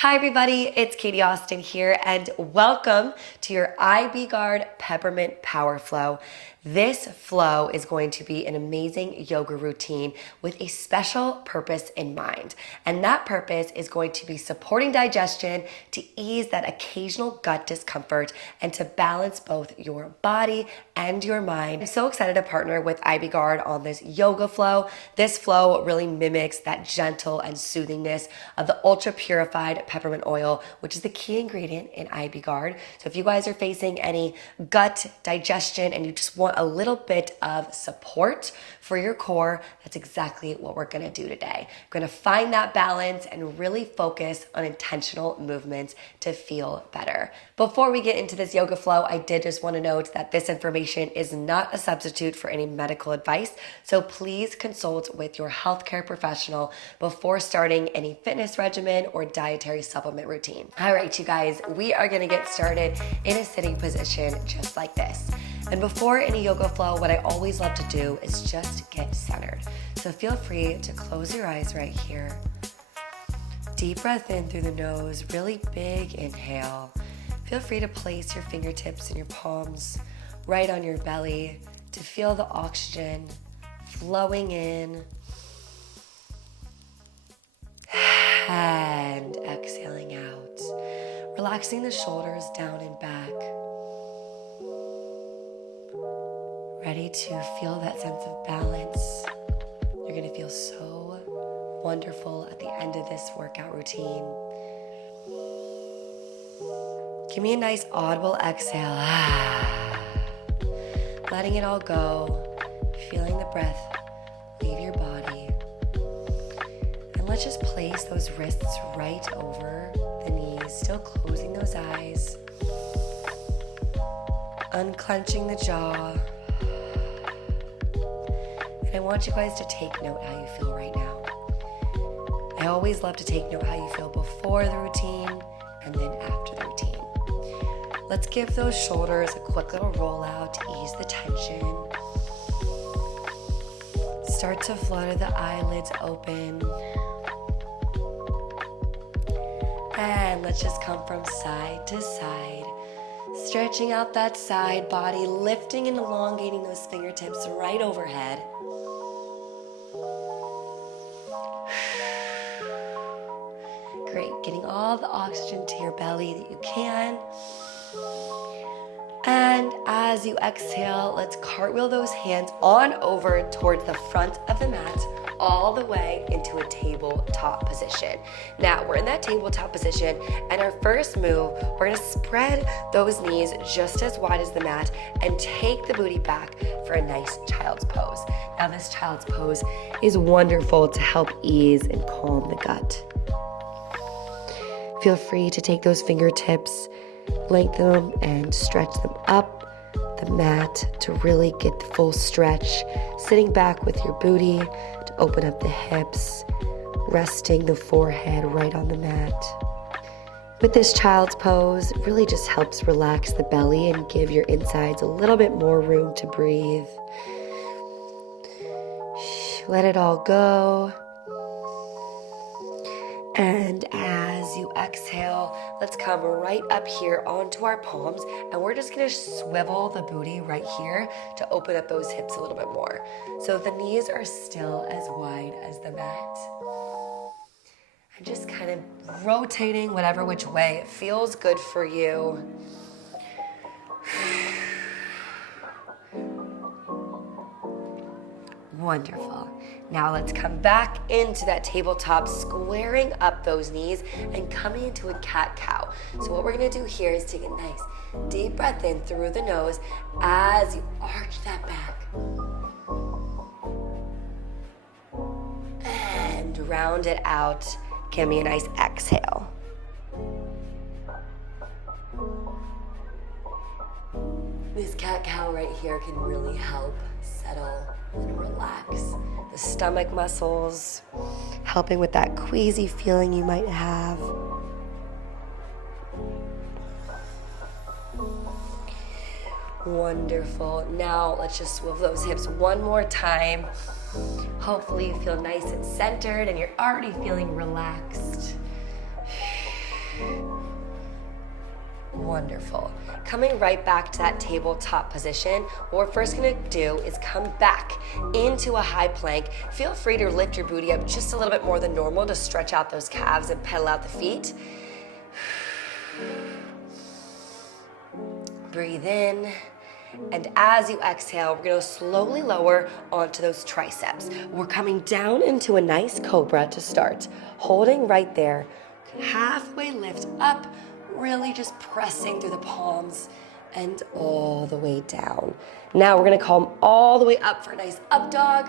Hi everybody, it's Katie Austin here and welcome to your IBgard Peppermint Power Flow. This flow is going to be an amazing yoga routine with a special purpose in mind. And that purpose is going to be supporting digestion to ease that occasional gut discomfort and to balance both your body and your mind. I'm so excited to partner with IBgard on this yoga flow. This flow really mimics that gentle and soothingness of the ultra-purified peppermint oil, which is the key ingredient in IBgard. So if you guys are facing any gut digestion and you just want a little bit of support for your core, that's exactly what we're gonna do today. We're gonna find that balance and really focus on intentional movements to feel better. Before we get into this yoga flow, I did just want to note that this information is not a substitute for any medical advice, so please consult with your healthcare professional before starting any fitness regimen or dietary supplement routine. All right, you guys, we are gonna get started in a sitting position just like this. And before any yoga flow, what I always love to do is just get centered. So feel free to close your eyes right here. Deep breath in through the nose, really big inhale. Feel free to place your fingertips and your palms right on your belly to feel the oxygen flowing in and exhaling out. Relaxing the shoulders down and back. Ready to feel that sense of balance. You're gonna feel so wonderful at the end of this workout routine. Give me a nice audible exhale. Letting it all go, feeling the breath leave your body. And let's just place those wrists right over the knees, still closing those eyes. Unclenching the jaw. And I want you guys to take note how you feel right now. I always love to take note how you feel before the routine and then after the routine. Let's give those shoulders a quick little roll out to ease the tension. Start to flutter the eyelids open. And let's just come from side to side. Stretching out that side body, lifting and elongating those fingertips right overhead. Great, getting all the oxygen to your belly that you can. And as you exhale, let's cartwheel those hands on over towards the front of the mat, all the way into a tabletop position. Now, we're in that tabletop position, and our first move, we're gonna spread those knees just as wide as the mat and take the booty back for a nice child's pose. Now, this child's pose is wonderful to help ease and calm the gut. Feel free to take those fingertips, lengthen them and stretch them up the mat to really get the full stretch. Sitting back with your booty to open up the hips, resting the forehead right on the mat. With this child's pose, it really just helps relax the belly and give your insides a little bit more room to breathe. Let it all go. And as you exhale, let's come right up here onto our palms, and we're just gonna swivel the booty right here to open up those hips a little bit more. So the knees are still as wide as the mat. And just kind of rotating whatever which way it feels good for you. Wonderful. Now let's come back into that tabletop, squaring up those knees and coming into a cat-cow. So what we're gonna do here is take a nice deep breath in through the nose as you arch that back. And round it out. Give me a nice exhale. This cat-cow right here can really help settle and relax the stomach muscles, helping with that queasy feeling you might have. Wonderful. Now let's just swivel those hips one more time. Hopefully you feel nice and centered and you're already feeling relaxed. Wonderful. Coming right back to that tabletop position, what we're first gonna do is come back into a high plank. Feel free to lift your booty up just a little bit more than normal to stretch out those calves and pedal out the feet. Breathe in. And as you exhale, we're gonna slowly lower onto those triceps. We're coming down into a nice cobra to start. Holding right there. Halfway lift up, really just pressing through the palms and all the way down. Now we're gonna come all the way up for a nice up dog.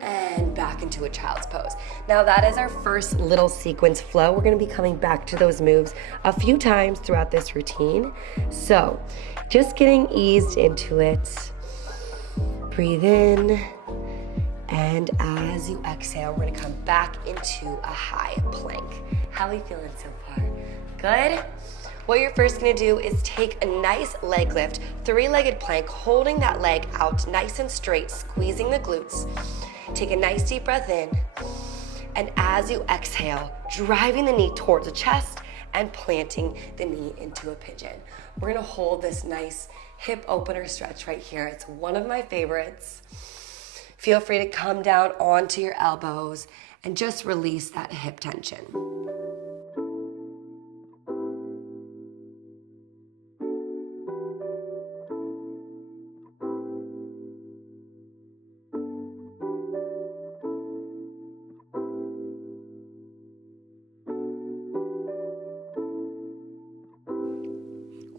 And back into a child's pose. Now that is our first little sequence flow. We're gonna be coming back to those moves a few times throughout this routine. So just getting eased into it. Breathe in. And as you exhale, we're gonna come back into a high plank. How are you feeling so far? Good? What you're first gonna do is take a nice leg lift, three-legged plank, holding that leg out nice and straight, squeezing the glutes. Take a nice deep breath in, and as you exhale, driving the knee towards the chest and planting the knee into a pigeon. We're gonna hold this nice hip opener stretch right here. It's one of my favorites. Feel free to come down onto your elbows and just release that hip tension.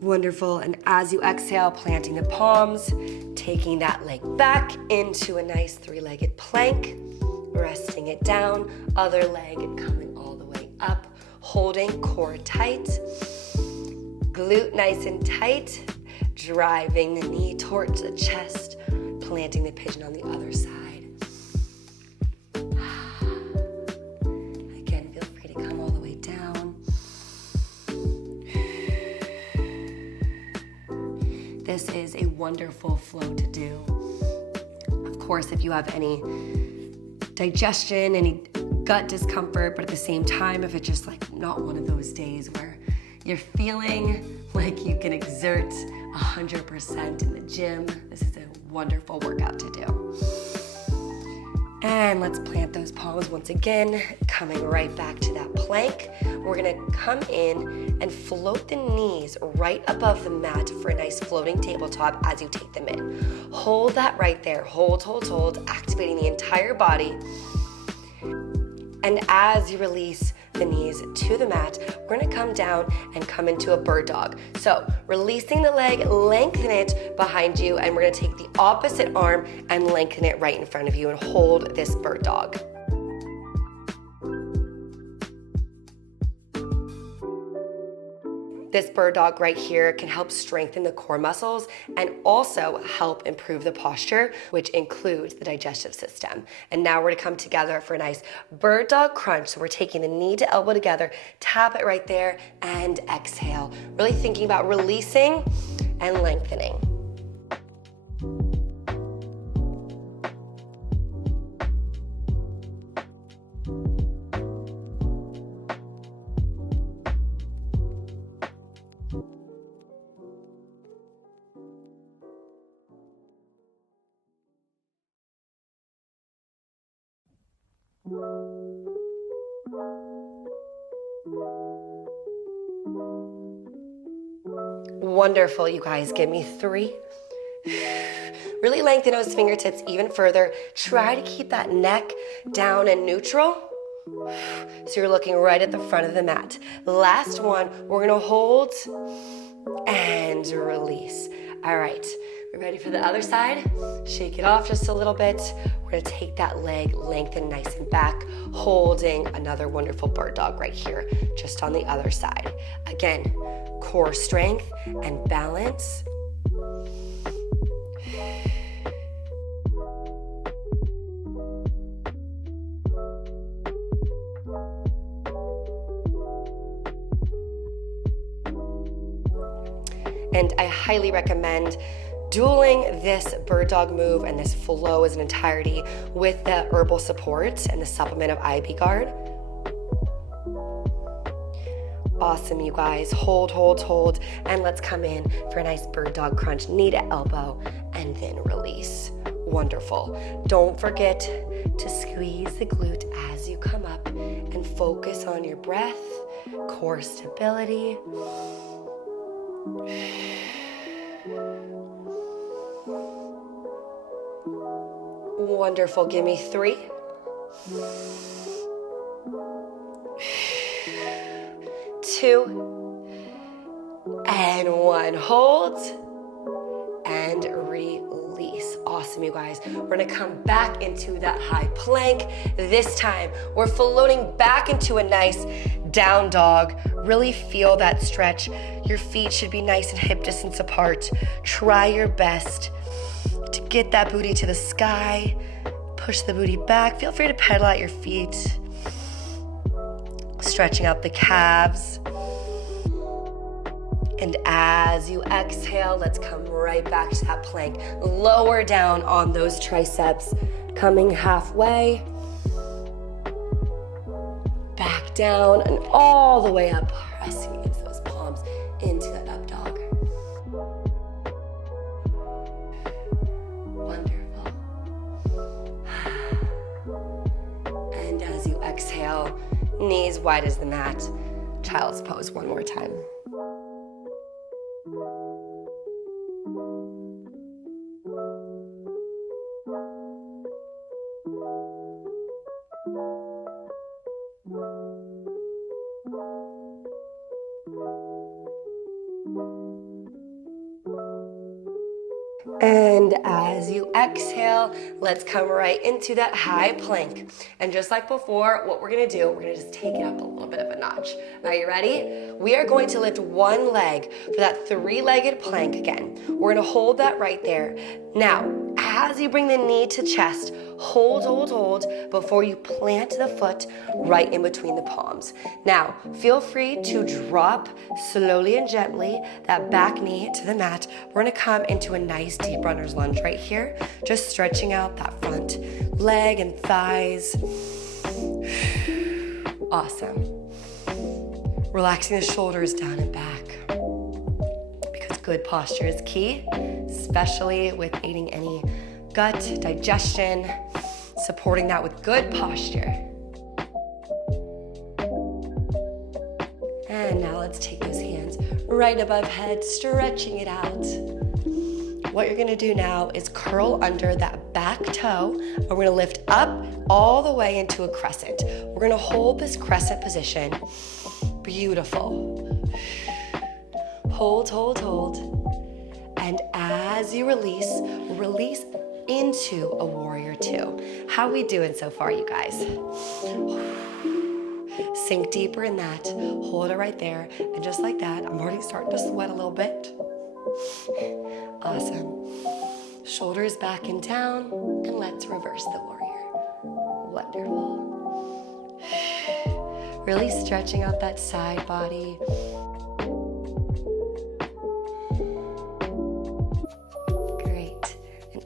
Wonderful, and as you exhale, planting the palms, taking that leg back into a nice three-legged plank, resting it down, other leg coming all the way up, holding core tight, glute nice and tight, driving the knee towards the chest, planting the pigeon on the other side. Again, feel free to come all the way down. This is a wonderful flow to do. Of course, if you have any digestion, any gut discomfort, but at the same time, if it's just like not one of those days where you're feeling like you can exert 100% in the gym, this is a wonderful workout to do. And let's plant those palms once again, coming right back to that plank. We're gonna come in and float the knees right above the mat for a nice floating tabletop as you take them in. Hold that right there, hold, activating the entire body. And as you release the knees to the mat, we're gonna come down and come into a bird dog. So releasing the leg, lengthen it behind you, and we're gonna take the opposite arm and lengthen it right in front of you and hold this bird dog. This bird dog right here can help strengthen the core muscles and also help improve the posture, which includes the digestive system. And now we're gonna come together for a nice bird dog crunch. So we're taking the knee to elbow together, tap it right there, and exhale. Really thinking about releasing and lengthening. Wonderful, you guys. Give me 3. Really lengthen those fingertips even further. Try to keep that neck down and neutral. So you're looking right at the front of the mat. Last one, we're gonna hold and release. All right, we're ready for the other side. Shake it off just a little bit. We're gonna take that leg, lengthen nice and back, holding another wonderful bird dog right here, just on the other side. Again, core strength and balance. And I highly recommend dueling this bird dog move and this flow as an entirety with the herbal support and the supplement of IBgard. Awesome, you guys. Hold, hold, hold. And let's come in for a nice bird dog crunch, knee to elbow, and then release. Wonderful. Don't forget to squeeze the glute as you come up and focus on your breath, core stability. Wonderful. Give me 3. 2 and 1. Hold and release. Awesome, you guys. We're gonna come back into that high plank. This time, we're floating back into a nice down dog. Really feel that stretch. Your feet should be nice and hip distance apart. Try your best to get that booty to the sky. Push the booty back. Feel free to pedal out your feet. Stretching out the calves. And as you exhale, let's come right back to that plank. Lower down on those triceps, coming halfway. Back down and all the way up, pressing into those palms into that up dog. Wonderful. And as you exhale, knees wide as the mat. Child's pose one more time. And as you exhale, let's come right into that high plank. And just like before, what we're gonna do, we're gonna just take it up a little bit of a notch. Are you ready? We are going to lift one leg for that 3-legged plank again. We're gonna hold that right there. Now, as you bring the knee to chest, hold, hold, hold before you plant the foot right in between the palms. Now, feel free to drop slowly and gently that back knee to the mat. We're gonna come into a nice deep runner's lunge right here, just stretching out that front leg and thighs. Awesome. Relaxing the shoulders down and back, because good posture is key, especially with aiding any gut, digestion, supporting that with good posture. And now let's take those hands right above head, stretching it out. What you're gonna do now is curl under that back toe, and we're gonna lift up all the way into a crescent. We're gonna hold this crescent position. Beautiful. Hold, hold, hold. And as you release, release into a warrior 2. How are we doing so far, you guys? Sink deeper in that. Hold it right there. And just like that, I'm already starting to sweat a little bit. Awesome. Shoulders back and down, and let's reverse the warrior. Wonderful. Really stretching out that side body.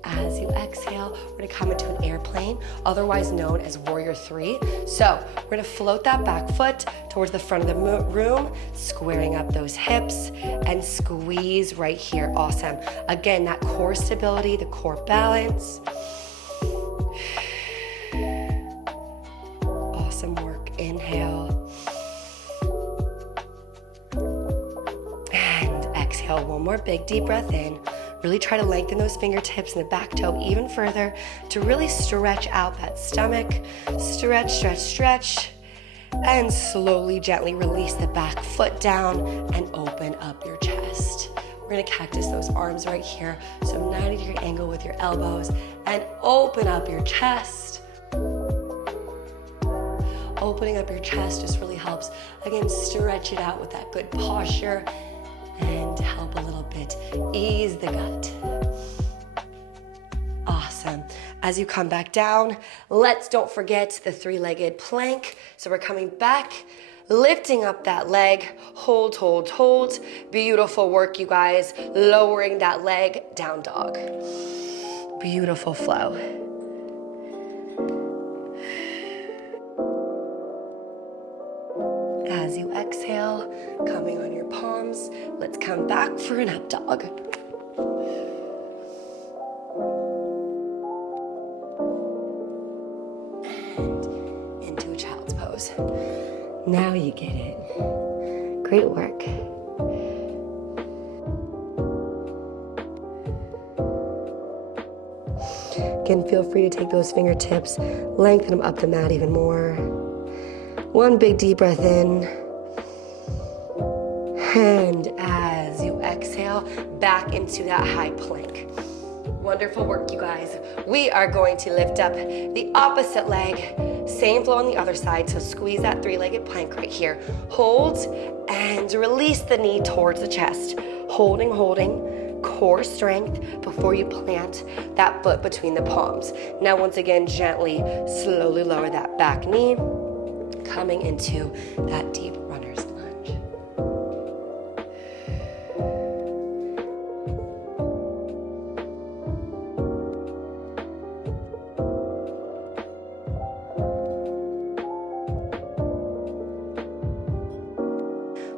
As you exhale, we're gonna come into an airplane, otherwise known as warrior 3. So we're gonna float that back foot towards the front of the room, squaring up those hips and squeeze right here. Awesome. Again, that core stability, the core balance. Awesome work. Inhale. And exhale. One more big deep breath in. Really try to lengthen those fingertips and the back toe even further to really stretch out that stomach. Stretch, stretch, stretch. And slowly, gently release the back foot down and open up your chest. We're gonna cactus those arms right here. So 90-degree angle with your elbows and open up your chest. Opening up your chest just really helps. Again, stretch it out with that good posture and help a little bit ease the gut. Awesome. As you come back down, don't forget the 3-legged plank. So we're coming back, lifting up that leg, hold, hold, hold. Beautiful work, you guys. Lowering that leg, down dog. Beautiful flow. As you exhale, coming on your palms, let's come back for an up dog. And into a child's pose. Now you get it. Great work. Again, feel free to take those fingertips, lengthen them up the mat even more. One big deep breath in. And as you exhale, back into that high plank. Wonderful work, you guys. We are going to lift up the opposite leg. Same flow on the other side, so squeeze that three-legged plank right here. Hold and release the knee towards the chest. Holding, holding, core strength before you plant that foot between the palms. Now, once again, gently, slowly lower that back knee, coming into that deep runner's lunge.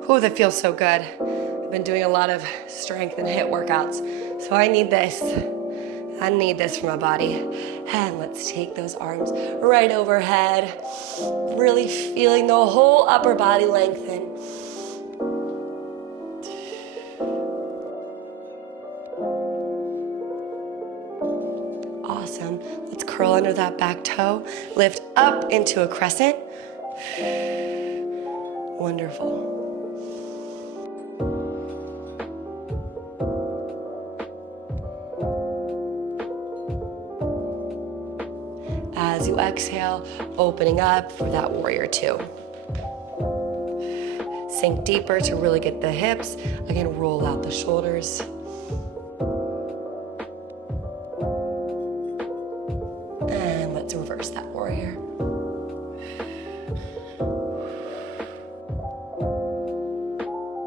Oh, that feels so good. I've been doing a lot of strength and HIIT workouts, so I need this. I need this for my body. And let's take those arms right overhead, really feeling the whole upper body lengthen. Awesome. Let's curl under that back toe, lift up into a crescent. Wonderful. As you exhale, opening up for that warrior two. Sink deeper to really get the hips. Again, roll out the shoulders. And let's reverse that warrior.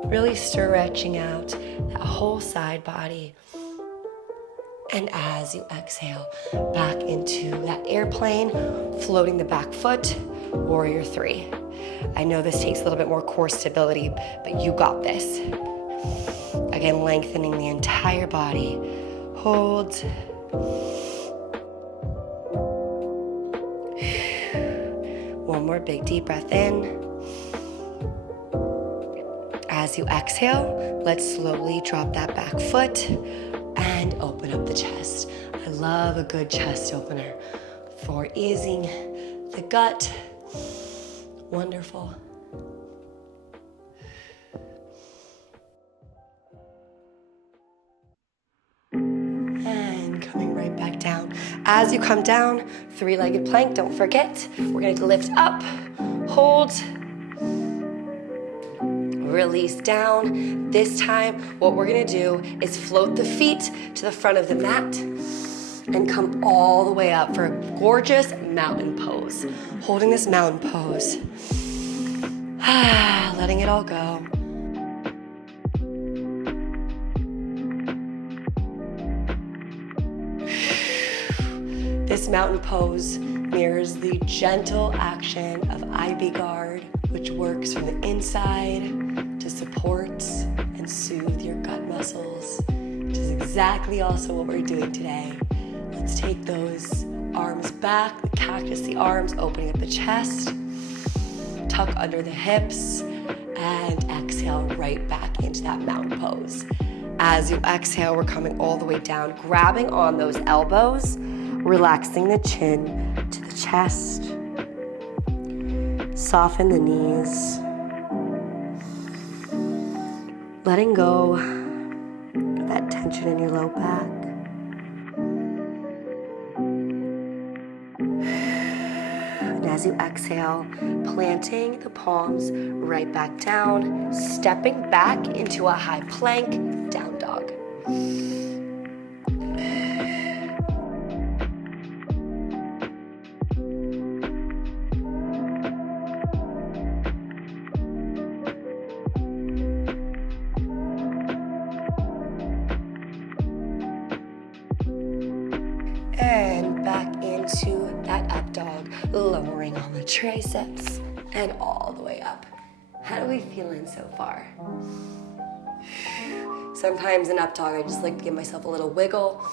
Really stretching out that whole side body. And as you exhale, back into that airplane, floating the back foot, warrior three. I know this takes a little bit more core stability, but you got this. Again, lengthening the entire body. Hold. One more big deep breath in. As you exhale, let's slowly drop that back foot and open up the chest. I love a good chest opener for easing the gut. Wonderful. And coming right back down. As you come down, three-legged plank, don't forget, we're going to lift up, hold, release down. This time, what we're gonna do is float the feet to the front of the mat and come all the way up for a gorgeous mountain pose. Holding this mountain pose. Letting it all go. This mountain pose mirrors the gentle action of IBgard, which works from the inside to support and soothe your gut muscles, which is exactly also what we're doing today. Let's take those arms back, the cactus, the arms, opening up the chest, tuck under the hips, and exhale right back into that mountain pose. As you exhale, we're coming all the way down, grabbing on those elbows, relaxing the chin to the chest. Soften the knees. Letting go of that tension in your low back. And as you exhale, planting the palms right back down, stepping back into a high plank, down dog. dog, lowering all the triceps and all the way up. How do we feeling so far? Sometimes in up dog, I just like to give myself a little wiggle,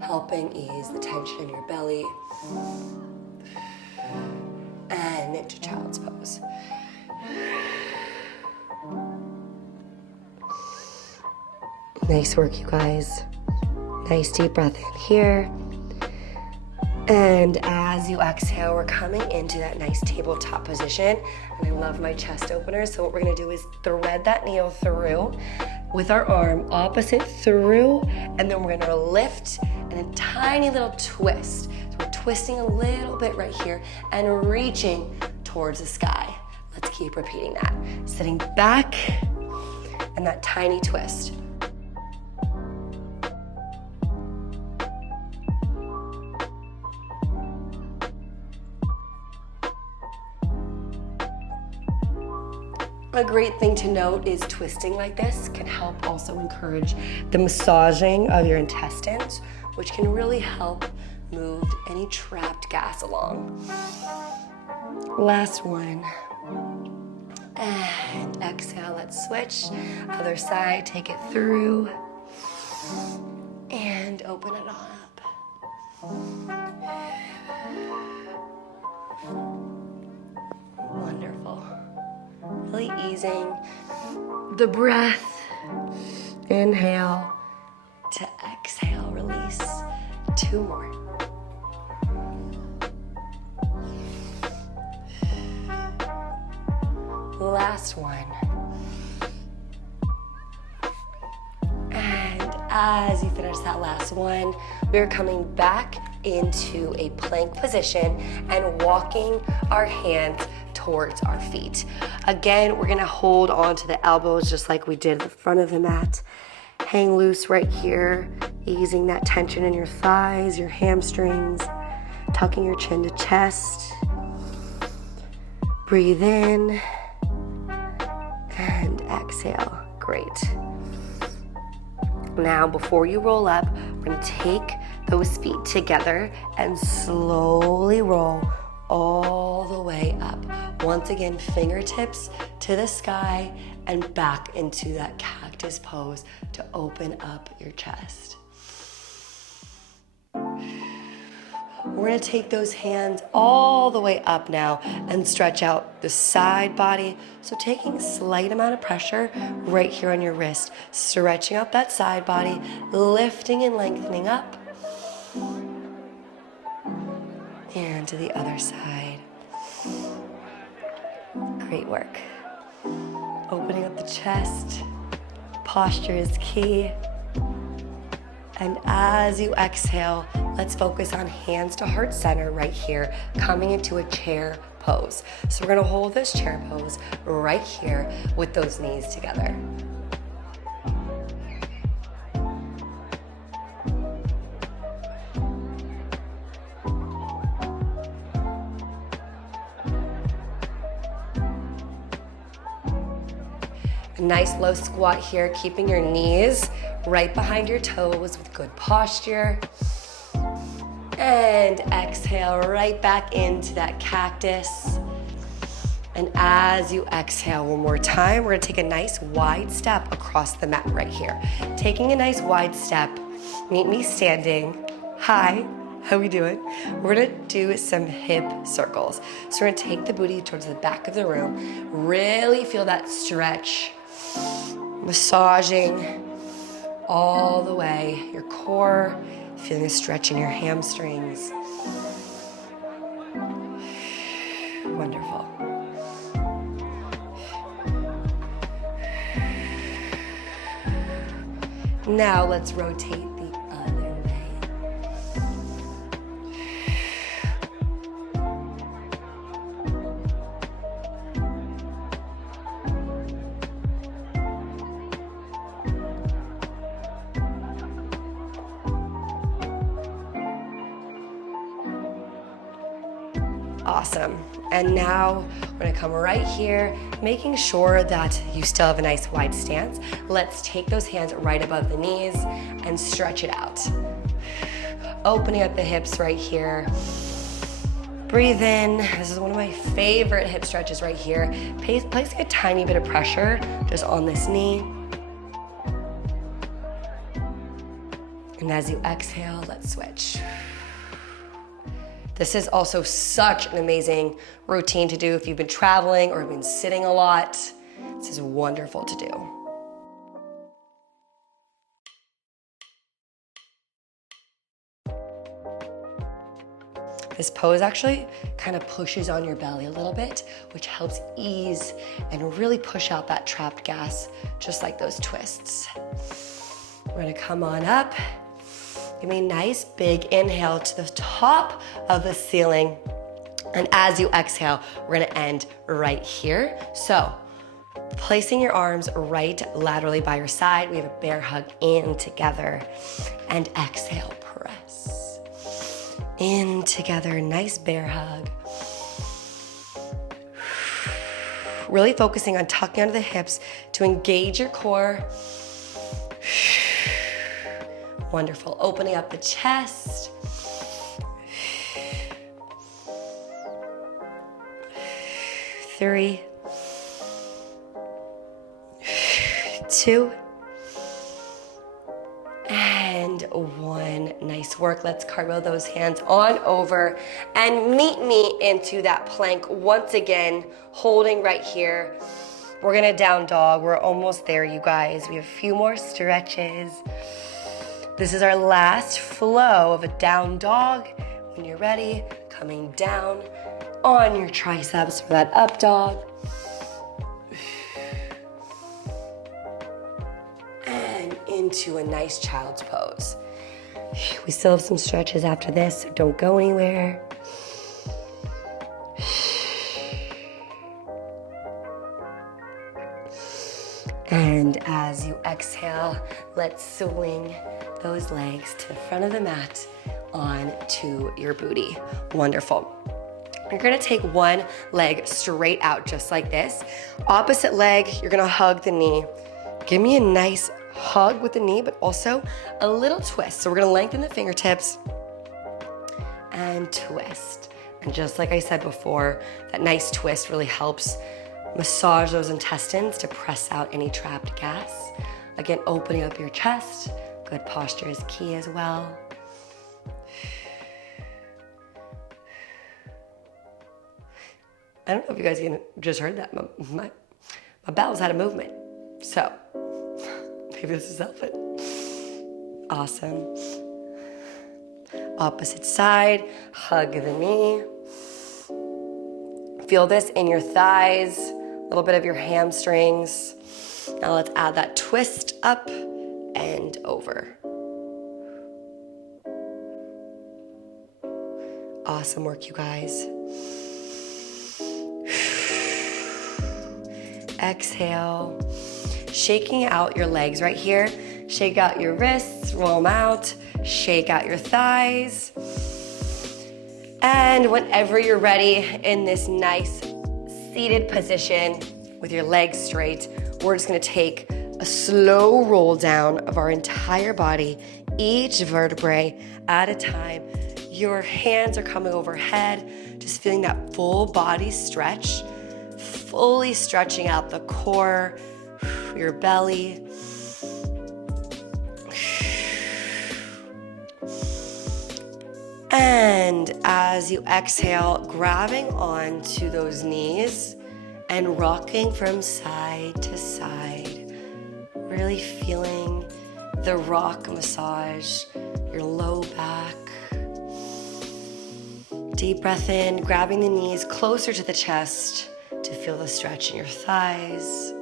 helping ease the tension in your belly. And into child's pose. Nice work, you guys. Nice deep breath in here. And as you exhale, we're coming into that nice tabletop position. And I love my chest opener. So what we're gonna do is thread that needle through with our arm opposite through, and then we're gonna lift and a tiny little twist. So we're twisting a little bit right here and reaching towards the sky. Let's keep repeating that. Sitting back and that tiny twist. A great thing to note is twisting like this can help also encourage the massaging of your intestines, which can really help move any trapped gas along. Last one. And exhale, let's switch. Other side, take it through. And open it on up. Wonderful. Really easing the breath. Inhale to exhale, release. 2 more. Last one. And as you finish that last one, we're coming back into a plank position and walking our hands towards our feet. Again, we're gonna hold on to the elbows just like we did at the front of the mat. Hang loose right here, easing that tension in your thighs, your hamstrings, tucking your chin to chest. Breathe in and exhale. Great. Now, before you roll up, we're gonna take those feet together and slowly roll all the way up. Once again, fingertips to the sky and back into that cactus pose to open up your chest. We're gonna take those hands all the way up now and stretch out the side body. So taking a slight amount of pressure right here on your wrist, stretching out that side body, lifting and lengthening up. And to the other side. Great work. Opening up the chest. Posture is key. And as you exhale, let's focus on hands to heart center right here, coming into a chair pose. So we're gonna hold this chair pose right here with those knees together. A nice low squat here, keeping your knees right behind your toes with good posture. And exhale right back into that cactus. And as you exhale one more time, we're gonna take a nice wide step across the mat right here. Taking a nice wide step, meet me standing. Hi, how we doing? We're gonna do some hip circles. So we're gonna take the booty towards the back of the room. Really feel that stretch, massaging all the way, your core, feeling the stretch in your hamstrings. Wonderful. Now let's rotate the other way. Awesome. And now we're gonna come right here, making sure that you still have a nice wide stance. Let's take those hands right above the knees and stretch it out. opening up the hips right here. Breathe in. This is one of my favorite hip stretches right here. Placing a tiny bit of pressure just on this knee. And as you exhale, let's switch. This is also such an amazing routine to do if you've been traveling or been sitting a lot. This is wonderful to do. This pose actually kind of pushes on your belly a little bit, which helps ease and really push out that trapped gas, just like those twists. We're gonna come on up. Give me a nice big inhale to the top of the ceiling. And as you exhale, we're gonna end right here. So, placing your arms right laterally by your side, we have a bear hug in together. And exhale, press. In together, nice bear hug. Really focusing on tucking under the hips to engage your core. Wonderful, opening up the chest. 3, 2, and 1. Nice work. Let's cartwheel those hands on over and meet me into that plank once again, holding right here. We're gonna down dog. We're almost there, you guys. We have a few more stretches. This is our last flow of a down dog. When you're ready, coming down on your triceps for that up dog. And into a nice child's pose. We still have some stretches after this, so don't go anywhere. And as you exhale, let's swing those legs to the front of the mat onto your booty. Wonderful. You're gonna take one leg straight out just like this. Opposite leg, you're gonna hug the knee. Give me a nice hug with the knee, but also a little twist. So we're gonna lengthen the fingertips and twist. And just like I said before, that nice twist really helps massage those intestines to press out any trapped gas. Again, opening up your chest. Good posture is key as well. I don't know if you guys just heard that. My bowels had a movement. So maybe this is helping. Awesome. Opposite side, hug the knee. Feel this in your thighs, a little bit of your hamstrings. Now let's add that twist up and over. Awesome work, you guys. Exhale, shaking out your legs right here. Shake out your wrists, roll them out, shake out your thighs. And whenever you're ready in this nice seated position with your legs straight, we're just gonna take a slow roll down of our entire body, each vertebrae at a time. Your hands are coming overhead, just feeling that full body stretch, fully stretching out the core, your belly. And as you exhale, grabbing onto those knees and rocking from side to side, really feeling the rock massage, your low back. Deep breath in, grabbing the knees closer to the chest to feel the stretch in your thighs.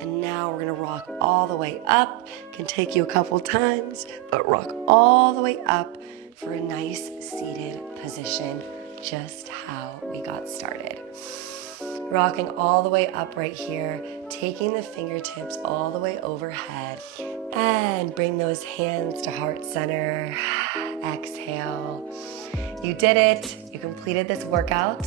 And now we're gonna rock all the way up. Can take you a couple times, but rock all the way up for a nice seated position, just how we got started. Rocking all the way up right here, taking the fingertips all the way overhead, and bring those hands to heart center. Exhale. You did it. You completed this workout.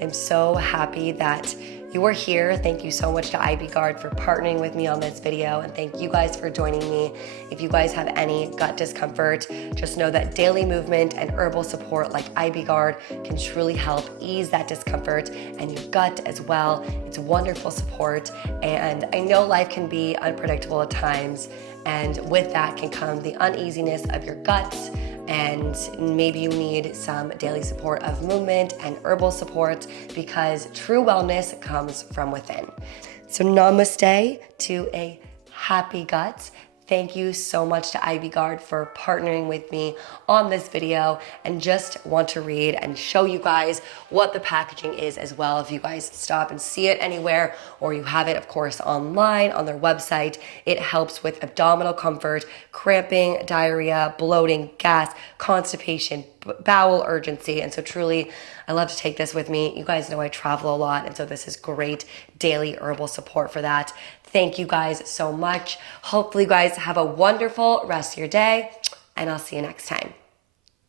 I'm so happy that you are here. Thank you so much to IBgard for partnering with me on this video, and thank you guys for joining me. If you guys have any gut discomfort, just know that daily movement and herbal support like IBgard can truly help ease that discomfort and your gut as well. It's wonderful support, and I know life can be unpredictable at times, and with that can come the uneasiness of your guts, and maybe you need some daily support of movement and herbal support, because true wellness comes from within. So namaste to a happy gut. Thank you so much to IBgard for partnering with me on this video, and just want to read and show you guys what the packaging is as well. If you guys stop and see it anywhere, or you have it of course online on their website, it helps with abdominal comfort, cramping, diarrhea, bloating, gas, constipation, bowel urgency. And so truly, I love to take this with me. You guys know I travel a lot, and so this is great daily herbal support for that. Thank you guys so much. Hopefully you guys have a wonderful rest of your day, and I'll see you next time.